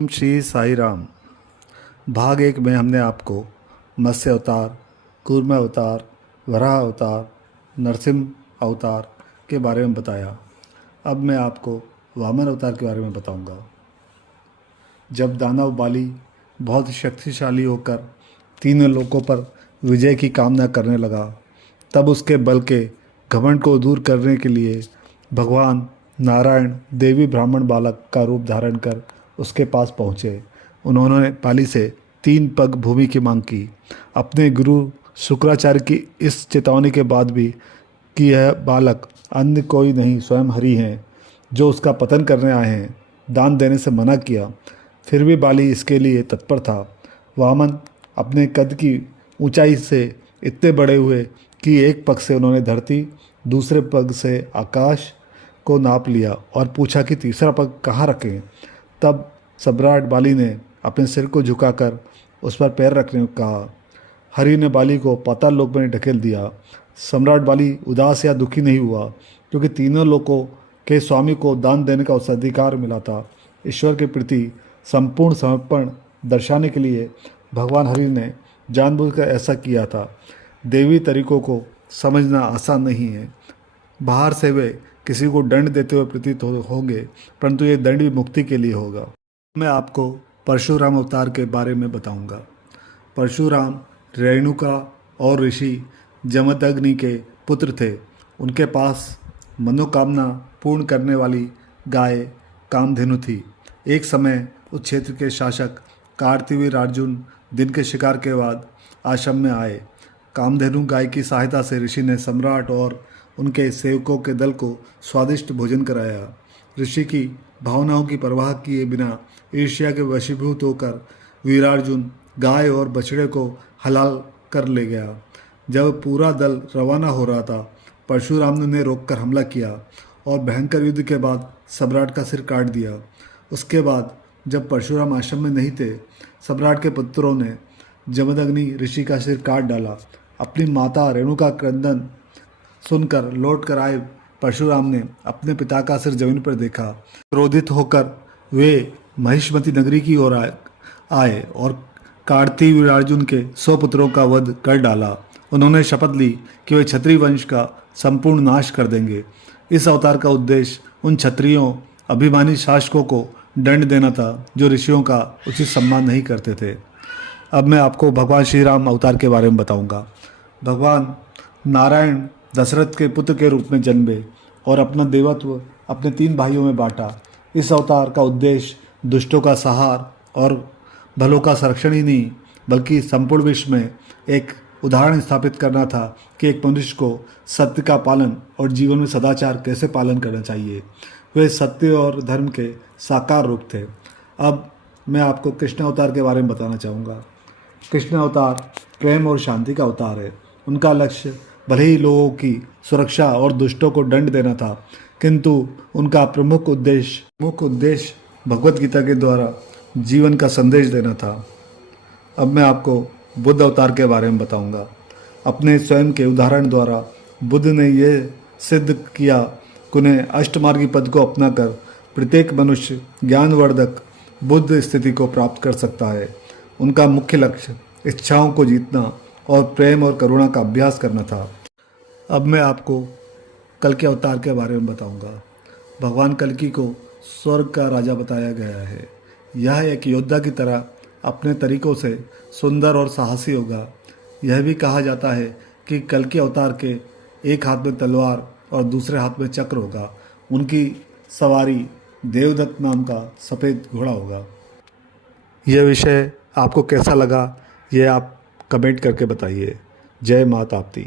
श्री साई राम। भाग एक में हमने आपको मत्स्य अवतार, कूर्म अवतार, वराह अवतार, नरसिंह अवतार के बारे में बताया। अब मैं आपको वामन अवतार के बारे में बताऊंगा। जब दानव बाली बहुत शक्तिशाली होकर तीनों लोकों पर विजय की कामना करने लगा, तब उसके बल के घमंड को दूर करने के लिए भगवान नारायण देवी ब्राह्मण बालक का रूप धारण कर उसके पास पहुँचे। उन्होंने बाली से 3 पग भूमि की मांग की। अपने गुरु शुक्राचार्य की इस चेतावनी के बाद भी कि यह बालक अन्य कोई नहीं स्वयं हरि हैं जो उसका पतन करने आए हैं, दान देने से मना किया। फिर भी बाली इसके लिए तत्पर था। वामन अपने कद की ऊंचाई से इतने बड़े हुए कि एक पग से उन्होंने धरती, दूसरे पग से आकाश को नाप लिया और पूछा कि तीसरा पग कहाँ रखें। तब सम्राट बाली ने अपने सिर को झुकाकर उस पर पैर रखने को कहा। हरि ने बाली को पाताल लोक में ढकेल दिया। सम्राट बाली उदास या दुखी नहीं हुआ, क्योंकि तीनों लोकों के स्वामी को दान देने का उस अधिकार मिला था। ईश्वर के प्रति संपूर्ण समर्पण दर्शाने के लिए भगवान हरि ने जानबूझकर ऐसा किया था। देवी तरीकों को समझना आसान नहीं है। बाहर से वे किसी को दंड देते हुए प्रतीत होंगे, परंतु ये दंड भी मुक्ति के लिए होगा। मैं आपको परशुराम अवतार के बारे में बताऊंगा। परशुराम रेणुका और ऋषि जमदग्नि के पुत्र थे। उनके पास मनोकामना पूर्ण करने वाली गाय कामधेनु थी। एक समय उस क्षेत्र के शासक कार्तवीर अर्जुन दिन के शिकार के बाद आश्रम में आए। कामधेनु गाय की सहायता से ऋषि ने सम्राट और उनके सेवकों के दल को स्वादिष्ट भोजन कराया। ऋषि की भावनाओं की परवाह किए बिना ईर्ष्या के वशीभूत होकर वीरार्जुन गाय और बछड़े को हलाल कर ले गया। जब पूरा दल रवाना हो रहा था, परशुराम ने रोककर हमला किया और भयंकर युद्ध के बाद सम्राट का सिर काट दिया। उसके बाद जब परशुराम आश्रम में नहीं थे, सम्राट के पुत्रों ने जमदग्नि ऋषि का सिर काट डाला। अपनी माता रेणुका क्रंदन सुनकर लौट कर आए परशुराम ने अपने पिता का सिर जमीन पर देखा। क्रोधित होकर वे महिष्मती नगरी की ओर आए और कार्तवीर्यार्जुन के 100 पुत्रों का वध कर डाला। उन्होंने शपथ ली कि वे क्षत्रिय वंश का संपूर्ण नाश कर देंगे। इस अवतार का उद्देश्य उन क्षत्रियों अभिमानी शासकों को दंड देना था जो ऋषियों का उचित सम्मान नहीं करते थे। अब मैं आपको भगवान श्री राम अवतार के बारे में बताऊंगा। भगवान नारायण दशरथ के पुत्र के रूप में जन्मे और अपना देवत्व अपने 3 भाइयों में बांटा। इस अवतार का उद्देश्य दुष्टों का संहार और भलों का संरक्षण ही नहीं, बल्कि संपूर्ण विश्व में एक उदाहरण स्थापित करना था कि एक मनुष्य को सत्य का पालन और जीवन में सदाचार कैसे पालन करना चाहिए। वे सत्य और धर्म के साकार रूप थे। अब मैं आपको कृष्ण अवतार के बारे में बताना चाहूँगा। कृष्ण अवतार प्रेम और शांति का अवतार है। उनका लक्ष्य भले ही लोगों की सुरक्षा और दुष्टों को दंड देना था, किंतु उनका प्रमुख उद्देश्य भगवत गीता के द्वारा जीवन का संदेश देना था। अब मैं आपको बुद्ध अवतार के बारे में बताऊंगा। अपने स्वयं के उदाहरण द्वारा बुद्ध ने यह सिद्ध किया कि उन्हें अष्टमार्गी पद को अपनाकर प्रत्येक मनुष्य ज्ञानवर्धक बुद्ध स्थिति को प्राप्त कर सकता है। उनका मुख्य लक्ष्य इच्छाओं को जीतना और प्रेम और करुणा का अभ्यास करना था। अब मैं आपको कल्कि अवतार के बारे में बताऊंगा। भगवान कल्कि को स्वर्ग का राजा बताया गया है। यह एक योद्धा की तरह अपने तरीकों से सुंदर और साहसी होगा। यह भी कहा जाता है कि कल्कि अवतार के एक हाथ में तलवार और दूसरे हाथ में चक्र होगा। उनकी सवारी देवदत्त नाम का सफ़ेद घोड़ा होगा। यह विषय आपको कैसा लगा, यह आप कमेंट करके बताइए। जय माता ताप्ती।